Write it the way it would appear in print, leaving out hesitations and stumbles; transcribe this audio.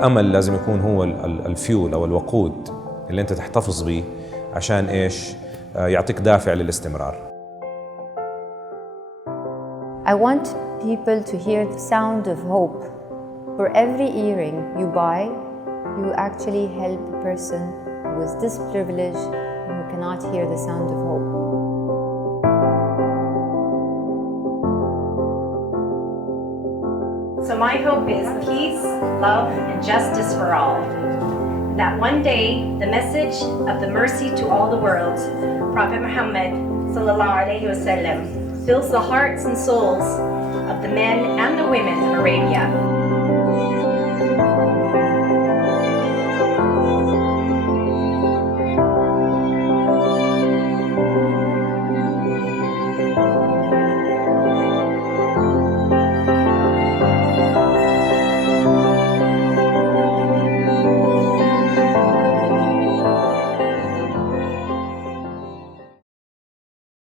الأمل لازم يكون هو الفيول أو الوقود اللي أنت تحتفظ به عشان إيش؟ يعطيك دافع للاستمرار. I want people to hear the sound of hope. For every earring you buy, you actually help a person who is disprivileged and who cannot hear the sound of hope. So my hope is peace, love, and justice for all. That one day, the message of the mercy to all the world, Prophet Muhammad sallallahu alaihi wasallam, fills the hearts and souls of the men and the women of Arabia.